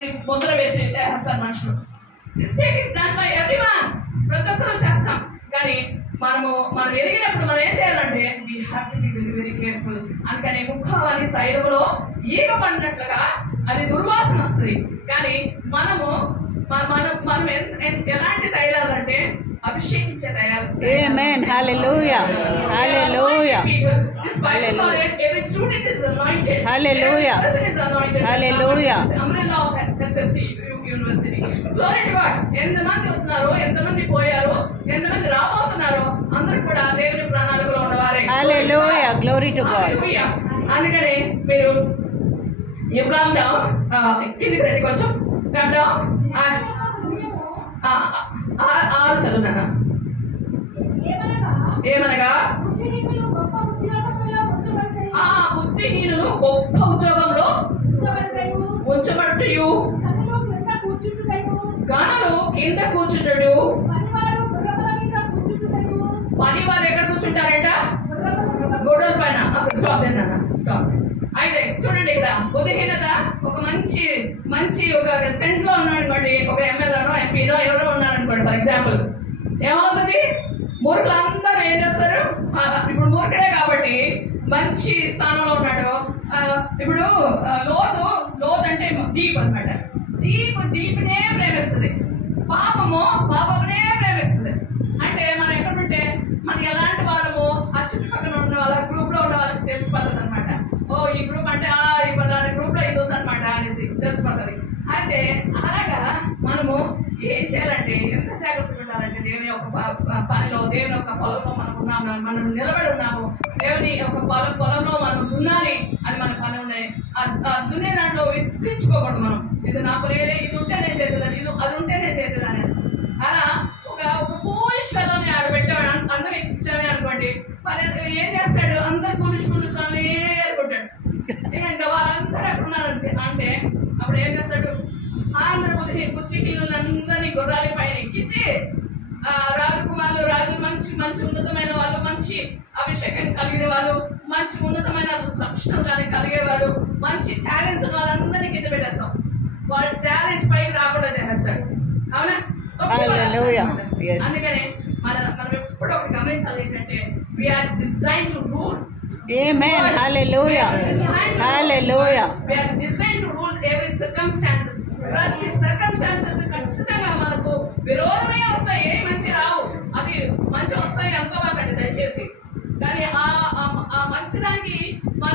ముద్ర వేసి వేస్తారు మనుషులు. Mistake is done by everyone. ప్రతి ఒక్కరూ చేస్తాం. కానీ మనం ఎదిగినప్పుడు మనం ఏం చేయాలంటే we have to be very very careful. అందుకని ముఖావని స్థైర్యంలో ఈగ పడినట్లుగా అది దుర్వాసన వస్తుంది. కానీ మనము మనం ఎలాంటి తైలాలంటే అభిషేకించే తైలాలు. Amen. Hallelujah. Hallelujah. This Bible college, every student is anointed. Hallelujah. Every person is anointed. Hallelujah. Umbrella of HSC University. Glory to God. ఎంతమంది వస్తున్నారు, ఎంతమంది పోయారు, ఎంతమంది రాబోతున్నారు, అందరూ కూడా దేవుని ప్రణాళికలో ఉన్నవారే. Hallelujah. Glory to God. Hallelujah. అందుకని మీరు you come down, కిందికి రండి కొంచెం. Come down. ఆరు చదువునా. ఏమనగా బుద్ధిహీనులు గొప్ప ఉద్యోగంలో ఉంచబడుటయు, గనులు కింద కూర్చుంటాడు. పనివారు ఎక్కడ కూర్చుంటారంట? గొడవల పైన. స్టాప్ తిన్నా స్టాప్. అయితే చూడండి, ఇక్కడ బుద్ధిహీనత ఒక మంచి ఒక సెంట్ లో ఉన్నాడు అనుకోండి, ఒక ఎమ్మెల్యేనో ఎంపీనో ఎవరో ఉన్నారనుకోండి. ఫర్ ఎగ్జాంపుల్ ఏమవుతుంది? మూర్ఖులందరూ ఏం చేస్తారు? ఇప్పుడు మూర్ఖుడే కాబట్టి మంచి స్థానంలో ఉన్నాడు. ఇప్పుడు లోతు అంటే డీప్ అనమాట. డీప్నే ప్రేమిస్తుంది, పాపమునే ప్రేమిస్తుంది. అంటే మనం ఎక్కడుంటే మనకి ఎలాంటి వాళ్ళము ఆ చుట్టుపక్కల ఉన్న వాళ్ళ గ్రూప్ లో ఉన్న వాళ్ళకి తెలిసిపోతుంది అనమాట. ఓ ఈ గ్రూప్ అంటే ఈ గ్రూప్ లో ఇది ఉందన్నమాట అనేసి తెలిసిపోతుంది. అయితే అలాగా మనము ఏం చేయాలంటే ఎంత జాగ్రత్తగా ఉండాలంటే దేవుని యొక్క పనిలో, దేవుని యొక్క పొలంలో మనం ఉన్నాము, మనం నిలబడి ఉన్నాము. దేవుని యొక్క పొలంలో మనం దున్నాలి అని మన పని ఉన్నాయి. దున్నే దాంట్లో విసిగించుకోకూడదు. మనం ఇది నాకు లేదే, ఇది ఉంటే నేను చేసేదాన్ని, అది ఉంటే నేను చేసేదాన్ని. అలా ఒక ఫూలిష్ ఫెలోని ఆడబెట్టాడు, అందరూ ఇచ్చామే అనుకోండి. ఏం చేస్తాడు? అందరు ఫూలిష్ వాళ్ళని ఏరుకుంటాడు. ఇంకా వాళ్ళందరూ ఎక్కడున్నారు అంటే అప్పుడు ఏం చేస్తాడు? అందరు బుద్ధిహీనులందరినీ గుర్రాల పైన ఎక్కించి రాజు మంచి ఉన్నతమైన వాళ్ళు, మంచి అభిషేకం కలిగిన వాళ్ళు, మంచి ఉన్నతమైన లక్షణం కలిగే వాళ్ళు, మంచి టాలెంట్స్ ఉన్న వాళ్ళందరినీ కింద పెట్టేస్తాం. వాళ్ళ టాలెంట్స్ పైకి రాకుండా చేస్తాడు. అవునా? అందుకని మనం ఎప్పుడు ఒకటి గమనించాలి ఏంటంటే we are design to rule. Amen. Hallelujah. Hallelujah. We are designed to rule every circumstances. ప్రతి సర్కమ్స్టాన్సెస్ ఖచ్చితంగా మనకు విరోధమే వస్తాయి, ఏ మంచి రావు. అది మంచి వస్తాయి అనుకోవాలండి దయచేసి. కానీ ఆ మంచిదానికి మన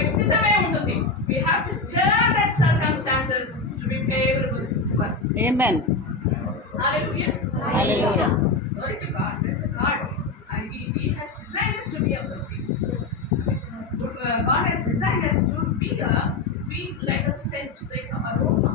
వ్యక్తిత్వమే ఉంటుంది. We have to turn that circumstances to be favorable to us. Amen. Hallelujah. Hallelujah. Glory to God. Praise God. And He has designed us to be a blessing. God has designed us to be like a scent, like an aroma.